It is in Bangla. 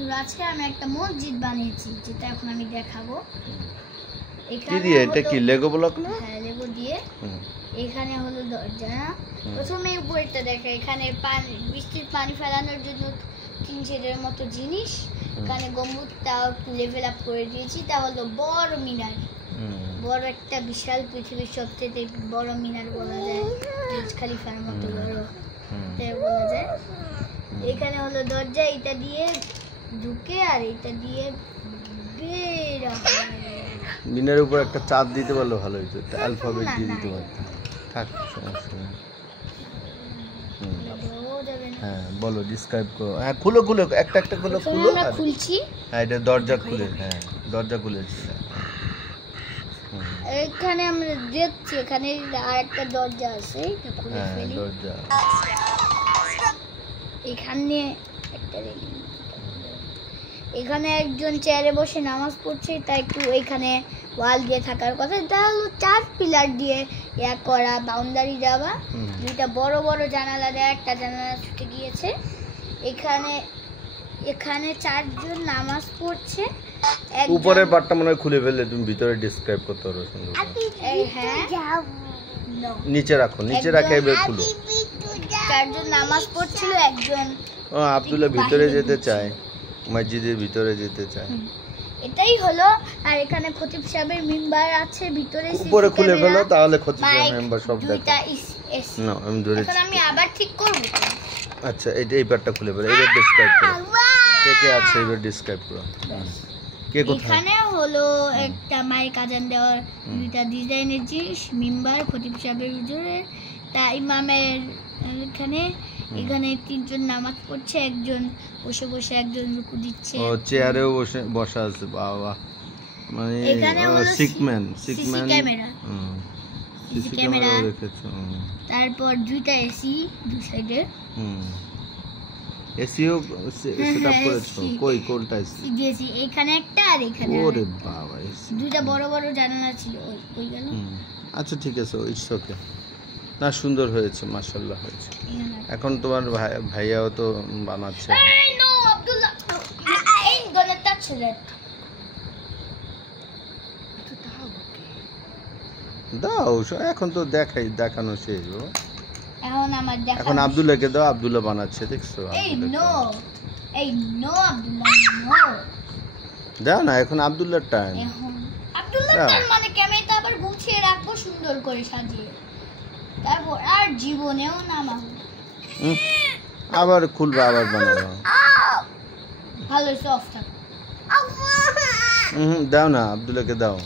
বন্ধুরা, আজকে আমি একটা মসজিদ বানিয়েছি, যেটা এখন আমি দেখাবো। কি দিয়ে? এটা কি লেগো ব্লক না? হ্যাঁ, লেগো দিয়ে। এখানে হলো দরজা। প্রথমে উপরেরটা দেখা, এখানে বৃষ্টির পানি ফেলানোর জন্য তিন শেডের মতো জিনিস। এখানে গম্বুজটা লেভেল আপ করে দিয়েছি। তা হলো বড় মিনার, বড় একটা বিশাল, পৃথিবীর সবচেয়ে বড় মিনার বলা যায়, বুর্জ খলিফার মতো বড় বলা যায়। এখানে হলো দরজা, এটা দিয়ে ঢুকে আর এটা দিয়ে বের হয়। মিনারের উপর একটা চাঁদ দিতে পারলে ভালো হতো, একটা অ্যালফাবেট দিয়ে দিতে পারতাম। থাক, সমস্যা নেই। হ্যাঁ বলো, ডিসক্রাইব করো। হ্যাঁ খুলো খুলো, একটা একটা খুলো খুলো। আমরা খুলছি। হ্যাঁ এটা দরজা খুলে, হ্যাঁ দরজা খুলেছি। এখানে আমরা দেখছি এখানে আরেকটা দরজা আছে, এটা খুলে ফেলি। দরজা এখানে একটা রেলিং, এখানে একজন চেয়ারে বসে নামাজ পড়ছে, তাই একটু এখানে ওয়াল দিয়ে থাকার কথা। এটা হলো 4 পিলার দিয়ে ইয়া করা, বাউন্ডারি দেওয়া। দুইটা বড় বড় জানালা দেওয়া, একটা জানালা ছুটে গিয়েছে। এখানে এখানে 4 জন নামাজ পড়ছে। উপরের পার্টটা মনে হয় খুলে ফেললে তুমি ভিতরে ডিসক্রাইব করতে পারো সুন্দর। হ্যাঁ, নিচে রাখো, নিচে রাখে এবার খুলো। 4 জন নামাজ পড়ছিল, একজন আব্দুল্লাহ ভিতরে যেতে চায়, মসজিদের ভিতরে যেতে চায়। এটাই হলো। আর এখানে খতিব সাহেবের মিম্বার আছে ভিতরে। উপরে খুলে ফেলো, তাহলে খতিব সাহেবের মিম্বার সব দেখো। না আমি ধরে, এখন আমি আবার ঠিক করব। আচ্ছা এই পার্টটা খুলে ফেলো, এবার ডিসক্রাইব করো। কে কে আছে এবার ডিসক্রাইব করো। কে কোথায়? এখানে হলো একটা মাইক, আজান দেওয়ার দুইটা ডিজাইনের জিনিস, মিম্বার, খতিব সাহেবের হুজুরে, তা ইমামের এখানে। এখানে 3 জন নামাজ পড়ছে, একজন বসে বসে, একজন রুকু দিচ্ছে। ও চেয়ারেও বসা আছে, বাবা মানে এখানে হলো সিকম্যান ক্যামেরা, সিসি ক্যামেরা রেখেছো। তারপর দুইটা এসি দুই সাইডে। এসিও সেটআপ করেছো? কই কোনটা এসি দিয়েছি? এখানে একটা আর এখানে। ওরে বাবা, এসি দুইটা বড় বড় জানালা ছিল, ওই গেল। আচ্ছা ঠিক আছে, ইটস ওকে। না সুন্দর হয়েছে, মাশাআল্লাহ হয়েছে। এখন তোমার ভাইয়াও তো বানাচ্ছে। এই নো আব্দুল্লাহ, এই গonna touch that. দাও, এখন তো দেখানো শেষ। এখন আমার দেখা, এখন আব্দুল্লাহকে দাও, আব্দুল্লাহ বানাচ্ছে, দেখছো? এই নো আব্দুল্লাহ, নো দাও না, এখন আব্দুল্লাহর টাইম। এখন আব্দুল্লাহর টাইম মানে ক্যামেরাটা আবার গুছিয়ে রাখবো সুন্দর করে সাজিয়ে, তারপর আর জীবনেও নামাবো। আবার খুলবা, আবার বানাবো। ভালো সফট থাকো। দাও না, আব্দুল্লাহকে দাও।